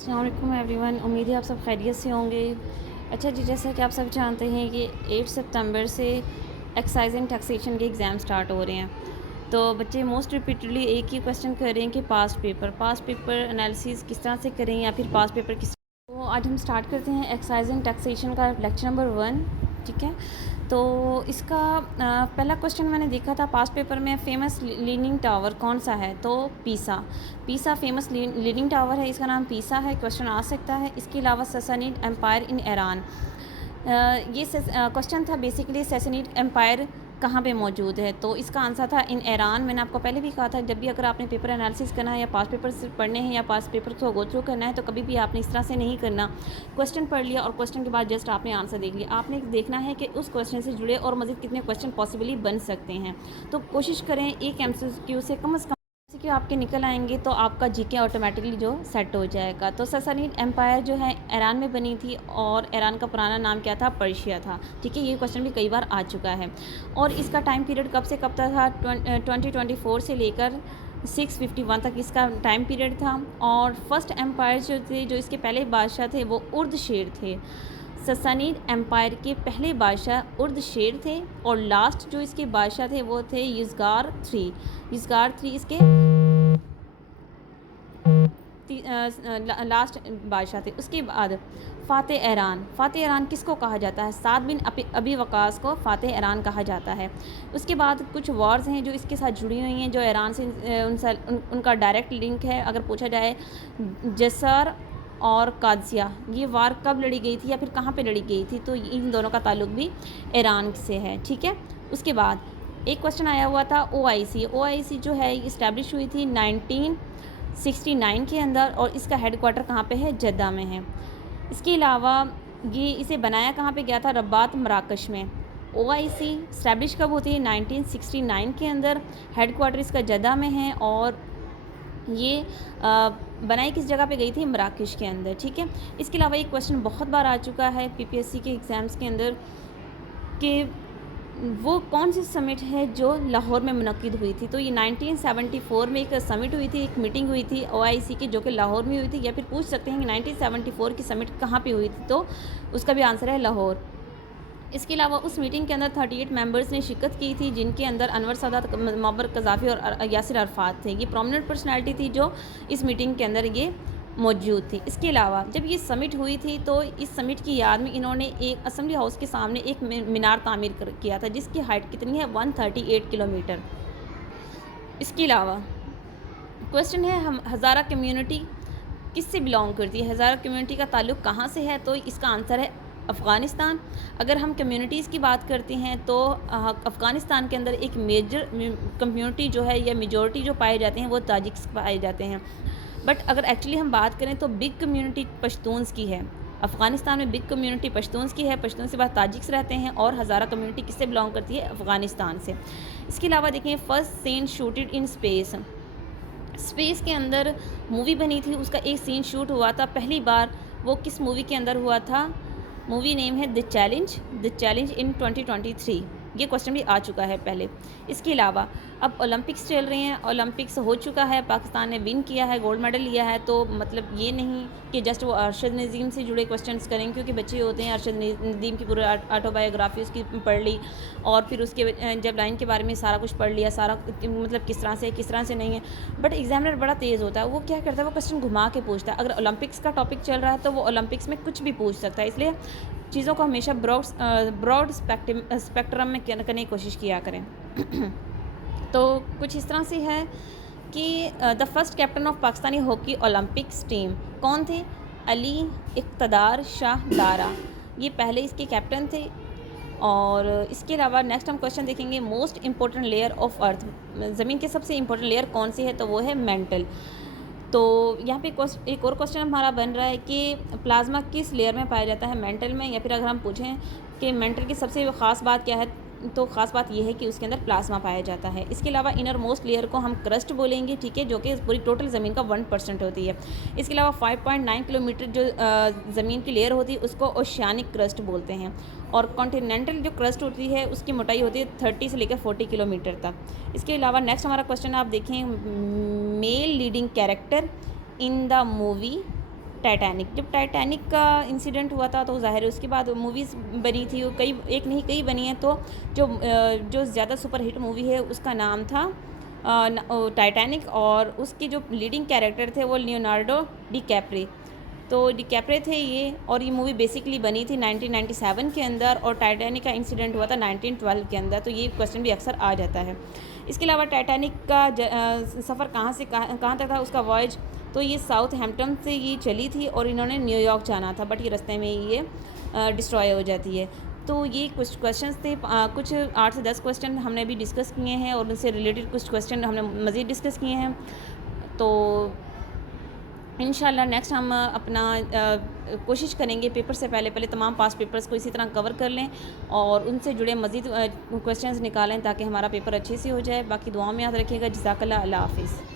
अस्सलाम वालेकुम एवरीवन। उम्मीद है आप सब खैरियत से होंगे। अच्छा जी, जैसा कि आप सब जानते हैं कि 8 सितंबर से एक्साइज एंड टैक्सेशन के एग्ज़ाम स्टार्ट हो रहे हैं। तो बच्चे मोस्ट रिपीटेडली एक ही क्वेश्चन कर रहे हैं कि पास्ट पेपर एनालिसिस किस तरह से करें या फिर पास्ट पेपर किस। तो आज हम स्टार्ट करते हैं एक्साइज एंड टैक्सेशन का लेक्चर नंबर 1। ठीक है, तो इसका पहला क्वेश्चन मैंने देखा था पास्ट पेपर में, फेमस लीनिंग टावर कौन सा है? तो पीसा फेमस लीनिंग टावर है, इसका नाम पीसा है। क्वेश्चन आ सकता है। इसके अलावा ससानीड एम्पायर इन ईरान, ये क्वेश्चन था बेसिकली सैसनीड एम्पायर कहाँ पे मौजूद है? तो इसका आंसर था इन ईरान। मैंने आपको पहले भी कहा था, जब भी अगर आपने पेपर एनालिसिस करना है या पास्ट पेपर सिर्फ पढ़ने हैं या पास्ट पेपर को गो थ्रू करना है, तो कभी भी आपने इस तरह से नहीं करना। क्वेश्चन पढ़ लिया और क्वेश्चन के बाद जस्ट आपने आंसर देख लिया। आपने देखना है कि उस क्वेश्चन से जुड़े और मज़ीद कितने क्वेश्चन पॉसिबली बन सकते हैं। तो कोशिश करें एक MCQ से कम MCQ आपके निकल आएंगे तो आपका जीके ऑटोमेटिकली जो सेट हो जाएगा। तो ससानीड एम्पायर जो है ईरान में बनी थी और ईरान का पुराना नाम क्या था? पर्शिया था। ठीक है, ये क्वेश्चन भी कई बार आ चुका है। और इसका टाइम पीरियड कब से कब तक था? 2024 से लेकर 651 तक इसका टाइम पीरियड था। और फर्स्ट एम्पायर जो थे, जो इसके पहले बादशाह थे, वो उर्द शेर थे। ससानीड एम्पायर के पहले बादशाह उर्द शेर थे और लास्ट जो इसके बादशाह थे वो थे युज़गार थ्री इसके लास्ट बादशाह थे। उसके बाद फ़ातेह ईरान किसको कहा जाता है? साद बिन अबी वक़ास को फ़ातेह ईरान कहा जाता है। उसके बाद कुछ वॉर्स हैं जो इसके साथ जुड़ी हुई हैं, जो ईरान से उनका डायरेक्ट लिंक है। अगर पूछा जाए जसर और कादसिया, ये वार कब लड़ी गई थी या फिर कहाँ पे लड़ी गई थी? तो इन दोनों का ताल्लुक भी ईरान से है। ठीक है, उसके बाद एक क्वेश्चन आया हुआ था OIC जो है इस्टेब्लिश हुई थी 1969 के अंदर और इसका हेडक्वार्टर कहाँ पे है? जद्दा में है। इसके अलावा ये इसे बनाया कहाँ पे गया था? रब्बात, मराकश में। OIC इस्टेब्लिश कब होती है? 1969 के अंदर। हेडक्वार्टर इसका जद्दा में है और ये बनाई किस जगह पे गई थी? मराकश के अंदर। ठीक है, इसके अलावा एक क्वेश्चन बहुत बार आ चुका है PPSC के एग्ज़ाम्स के अंदर कि वो कौन सी समिट है जो लाहौर में मुनक्किद हुई थी? तो ये 1974 में एक समिट हुई थी, एक मीटिंग हुई थी OIC की, जो कि लाहौर में हुई थी। या फिर पूछ सकते हैं कि 1974 की समिट कहाँ पे हुई थी? तो उसका भी आंसर है लाहौर। इसके अलावा उस मीटिंग के अंदर 38 मेंबर्स ने शिरकत की थी, जिनके अंदर अनवर सादात, मुअम्मर कज़ाफ़ी और यासिर अरफ़ात थे। ये प्रोमिनेंट पर्सनैलिटी थी जो इस मीटिंग के अंदर ये मौजूद थी। इसके अलावा जब ये समिट हुई थी तो इस समिट की याद में इन्होंने एक असेंबली हाउस के सामने एक मीनार तामीर किया था, जिसकी हाइट कितनी है? 138 किलोमीटर। इसके अलावा क्वेश्चन है, हम हज़ारा कम्युनिटी किससे बिलोंग करती है? हज़ारा कम्युनिटी का ताल्लुक़ कहाँ से है? तो इसका आंसर है अफ़गानिस्तान। अगर हम कम्युनिटीज़ की बात करते हैं तो अफ़गानिस्तान के अंदर एक मेजर कम्युनिटी जो है या मेजॉरिटी जो पाए जाते हैं वो ताजिक्स पाए जाते हैं। बट अगर एक्चुअली हम बात करें तो बिग कम्युनिटी पश्तून्स की है। अफ़गानिस्तान में बिग कम्युनिटी पश्तून्स की है, पश्तून से बाद ताजिक्स रहते हैं। और हज़ारा कम्युनिटी किससे बिलोंग करती है? अफ़गानिस्तान से। इसके अलावा देखें, first scene shooted in space के अंदर मूवी बनी थी, उसका एक सीन शूट हुआ था पहली बार। वो किस मूवी के अंदर हुआ था? मूवी नेम है द चैलेंज इन 2023। ये क्वेश्चन भी आ चुका है पहले। इसके अलावा अब ओलंपिक्स चल रहे हैं, ओलंपिक्स हो चुका है, पाकिस्तान ने विन किया है, गोल्ड मेडल लिया है। तो मतलब ये नहीं कि जस्ट वो अरशद नज़ीम से जुड़े क्वेश्चंस करें, क्योंकि बच्चे होते हैं अरशद नज़ीम की पूरी ऑटोबायोग्राफी उसकी पढ़ ली और फिर उसके जब लाइन के बारे में सारा कुछ पढ़ लिया, सारा मतलब किस तरह से नहीं है। बट एग्जामिनर बड़ा तेज़ होता है, वो क्या करता है? वो क्वेश्चन घुमा के पूछता है। अगर ओलंपिक्स का टॉपिक चल रहा है तो वो ओलंपिक्स में कुछ भी पूछ सकता है, इसलिए चीज़ों को हमेशा ब्रॉड स्पेक्ट्रम में करने की कोशिश किया करें। तो कुछ इस तरह से है कि the first captain of Pakistani hockey Olympics team कौन थे? अली इक़्तिदार शाह दारा, ये पहले इसके कैप्टन थे। और इसके अलावा नेक्स्ट हम क्वेश्चन देखेंगे, most important layer of earth, ज़मीन के सबसे इम्पोर्टेंट लेयर कौन सी है? तो वो है मेंटल। तो यहाँ पे एक और क्वेश्चन हमारा बन रहा है कि प्लाज्मा किस लेयर में पाया जाता है? मेंटल में। या फिर अगर हम पूछें कि मेंटल की सबसे ख़ास बात क्या है, तो ख़ास बात यह है कि उसके अंदर प्लाज्मा पाया जाता है। इसके अलावा इनर मोस्ट लेयर को हम क्रस्ट बोलेंगे, ठीक है, जो कि पूरी टोटल ज़मीन का 1% होती है। इसके अलावा 5.9 किलोमीटर जो ज़मीन की लेयर होती है उसको ओशियानिक क्रस्ट बोलते हैं। और कॉन्टिनेंटल जो क्रस्ट होती है उसकी मोटाई होती है 30 से लेकर 40 किलोमीटर तक। इसके अलावा नेक्स्ट हमारा क्वेश्चन आप देखें, male leading character in the movie Titanic. जब टाइटैनिक का इंसिडेंट हुआ था तो ज़ाहिर है उसके बाद मूवीज़ बनी थी, वो कई, एक नहीं कई बनी हैं। तो जो ज़्यादा सुपर हिट मूवी है उसका नाम था टाइटैनिक, और उसके जो लीडिंग कैरेक्टर थे वो लियोनार्डो डिकैप्री। तो डिकैप्री थे ये, और ये मूवी बेसिकली बनी थी 1997 के अंदर, और टाइटैनिक का इंसिडेंट हुआ था 1912 के अंदर। तो ये क्वेश्चन भी अक्सर आ जाता है। इसके अलावा टाइटैनिक का सफ़र कहाँ से कहाँ तक था, उसका वॉयज, तो ये साउथहैम्पटन से ये चली थी और इन्होंने न्यूयॉर्क जाना था, बट ये रास्ते में ये डिस्ट्रॉय हो जाती है। तो ये कुछ क्वेश्चंस थे, कुछ 8 से 10 क्वेश्चन हमने भी डिस्कस किए हैं, और उनसे रिलेटेड कुछ क्वेश्चन हमने मज़ीद डिस्कस किए हैं। तो इंशाल्लाह नेक्स्ट हम अपना कोशिश करेंगे पेपर से पहले तमाम पास पेपर्स को इसी तरह कवर कर लें और उनसे जुड़े मज़ीद क्वेश्चंस निकालें ताकि हमारा पेपर अच्छे से हो जाए। बाकी दुआ में याद रखिएगा। जज़ाकल्लाह, अल्लाह हाफ़िज़।